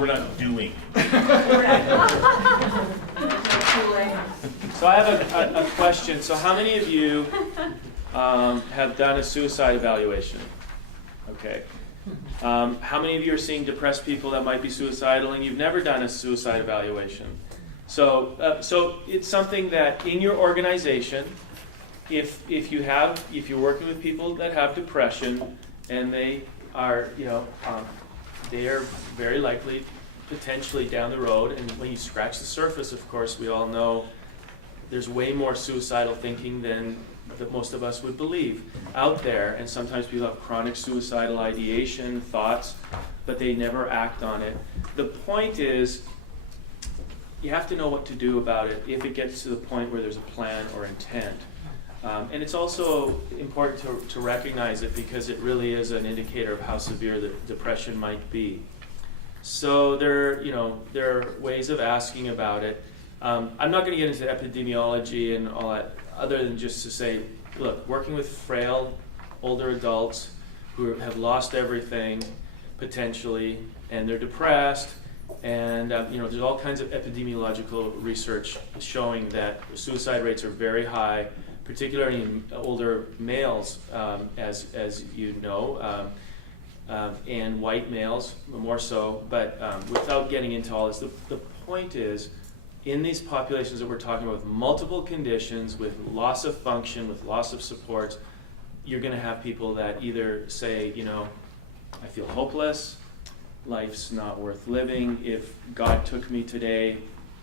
we're not doing. So I have a question. So how many of you have done a suicide evaluation? Okay. How many of you are seeing depressed people that might be suicidal and you've never done a suicide evaluation? So it's something that in your organization, if you're working with people that have depression and they are, they are very likely potentially down the road, and when you scratch the surface, of course, we all know there's way more suicidal thinking than that most of us would believe out there, and sometimes people have chronic suicidal ideation, thoughts, but they never act on it. The point is, you have to know what to do about it if it gets to the point where there's a plan or intent. And it's also important to recognize it because it really is an indicator of how severe the depression might be. So there are ways of asking about it. I'm not going to get into epidemiology and all that, other than just to say, look, working with frail, older adults who have lost everything, potentially, and they're depressed, and there's all kinds of epidemiological research showing that suicide rates are very high, particularly in older males, as you know, and white males more so. But without getting into all this, the point is, in these populations that we're talking about with multiple conditions, with loss of function, with loss of supports, you're going to have people that either say, I feel hopeless, life's not worth living, if God took me today,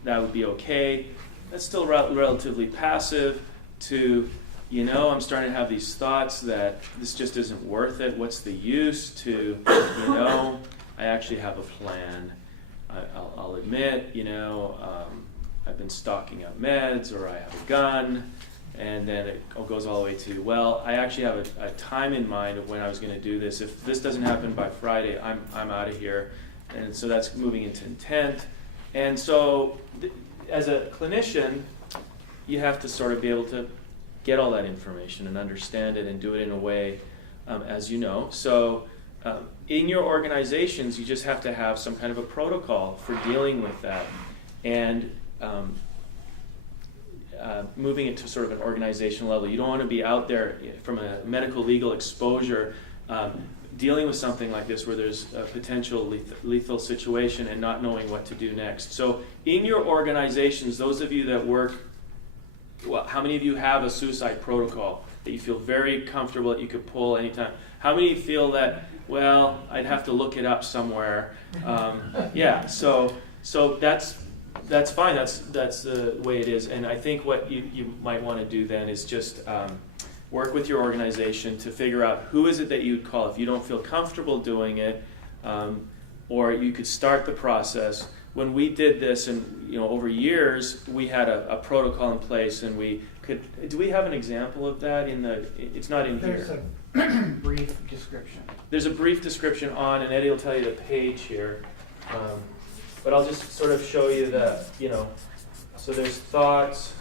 that would be okay. That's still relatively passive to, I'm starting to have these thoughts that this just isn't worth it, what's the use, to, I actually have a plan. I'll admit, I've been stocking up meds, or I have a gun, and then it goes all the way to, well, I actually have a time in mind of when I was going to do this. If this doesn't happen by Friday, I'm out of here. And so that's moving into intent. And so as a clinician, you have to sort of be able to get all that information and understand it and do it in a way, as you know. So in your organizations, you just have to have some kind of a protocol for dealing with that. And moving it to sort of an organizational level. You don't want to be out there from a medical legal exposure dealing with something like this where there's a potential lethal situation and not knowing what to do next. So in your organizations, those of you that work, how many of you have a suicide protocol that you feel very comfortable that you could pull anytime? How many feel that, well, I'd have to look it up somewhere? So that's fine. That's the way it is. And I think what you might want to do then is just work with your organization to figure out who is it that you'd call if you don't feel comfortable doing it, or you could start the process. When we did this, and over years, we had a protocol in place, and we could. Do we have an example of that in the? It's not in here. There's a brief description. There's a brief description on, and Eddie will tell you the page here. But I'll just sort of show you the, so there's thoughts,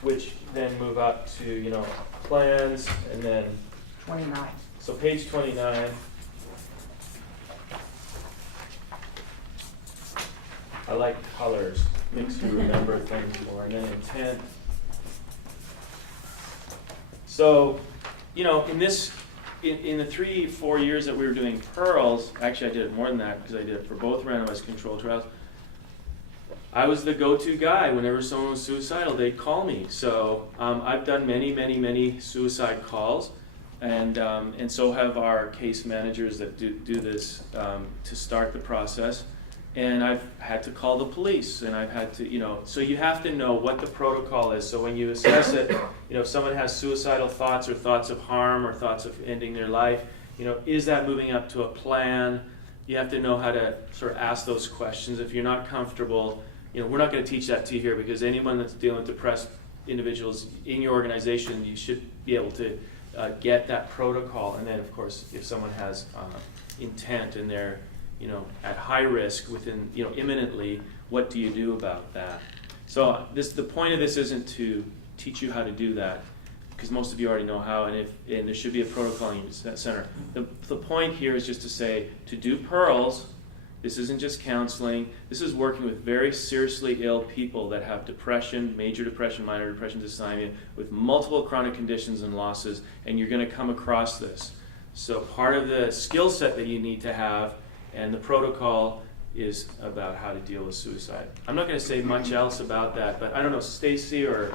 which then move up to, plans, and then 29. So page 29. I like colors, makes you remember things more, and then intent. So, in this, in the 3-4 years that we were doing Pearls, actually I did it more than that because I did it for both randomized controlled trials, I was the go-to guy. Whenever someone was suicidal, they'd call me. So I've done many suicide calls, and so have our case managers that do this to start the process. And I've had to call the police, and I've had to, so you have to know what the protocol is. So when you assess it, if someone has suicidal thoughts or thoughts of harm or thoughts of ending their life, is that moving up to a plan? You have to know how to sort of ask those questions. If you're not comfortable, we're not going to teach that to you here, because anyone that's dealing with depressed individuals in your organization, you should be able to get that protocol. And then, of course, if someone has intent and they're at high risk within, imminently, what do you do about that? So the point of this isn't to teach you how to do that. because most of you already know how, and there should be a protocol in your center. The point here is just to say, to do Pearls, this isn't just counseling. This is working with very seriously ill people that have depression, major depression, minor depression, dysthymia, with multiple chronic conditions and losses, and you're going to come across this. So part of the skill set that you need to have and the protocol is about how to deal with suicide. I'm not going to say much else about that, but I don't know, Stacy or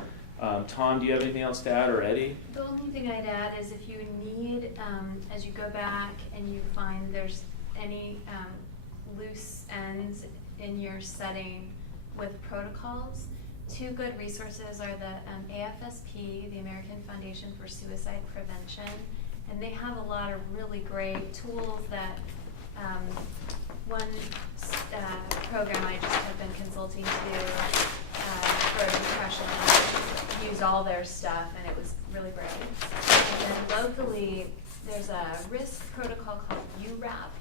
Tom, do you have anything else to add, or Eddie? The only thing I'd add is if you need, as you go back and you find there's any loose ends in your setting with protocols, two good resources are the AFSP, the American Foundation for Suicide Prevention, and they have a lot of really great tools that one program I just have been consulting to for depression used all their stuff, and it was really great. And then locally, there's a risk protocol called UWRAP,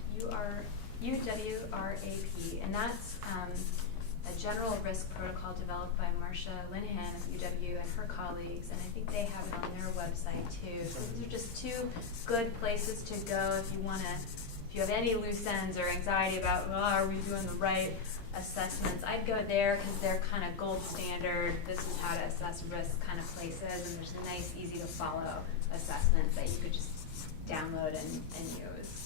UWRAP, and that's a general risk protocol developed by Marcia Linehan of UW and her colleagues, and I think they have it on their website too. So these are just two good places to go if you want to, if you have any loose ends or anxiety about, well, are we doing the right assessments? I'd go there because they're kind of gold standard, this is how to assess risk kind of places, and there's nice, easy to follow assessments that you could just download and use.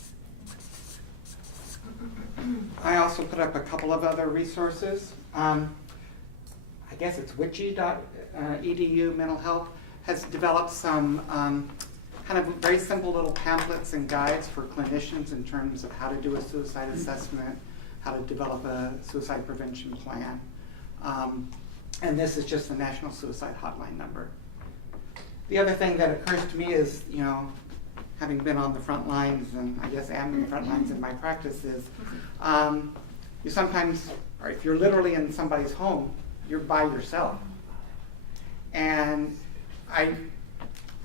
I also put up a couple of other resources. I guess it's witchy.edu mental health has developed some kind of very simple little pamphlets and guides for clinicians in terms of how to do a suicide assessment, how to develop a suicide prevention plan. And this is just the National Suicide Hotline number. The other thing that occurs to me is, you know, having been on the front lines, and I guess am in the front lines in my practice, is you sometimes, or if you're literally in somebody's home, you're by yourself. And I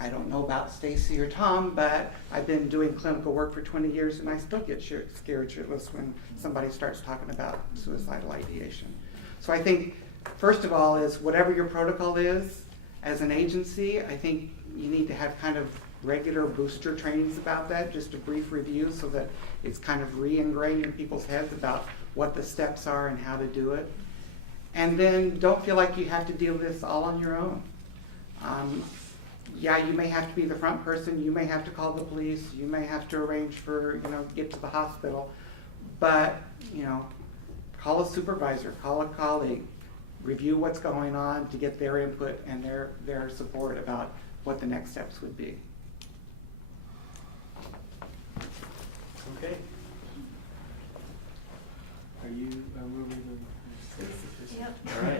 don't know about Stacy or Tom, but I've been doing clinical work for 20 years, and I still get scared shitless when somebody starts talking about suicidal ideation. So I think, first of all, is whatever your protocol is, as an agency, I think you need to have kind of regular booster trainings about that, just a brief review so that it's kind of re-ingrained in people's heads about what the steps are and how to do it. And then don't feel like you have to deal with this all on your own. Yeah, you may have to be the front person, you may have to call the police, you may have to arrange for, get to the hospital, but, call a supervisor, call a colleague, review what's going on to get their input and their support about what the next steps would be. Okay. Are you, where are we going? Yep. All right.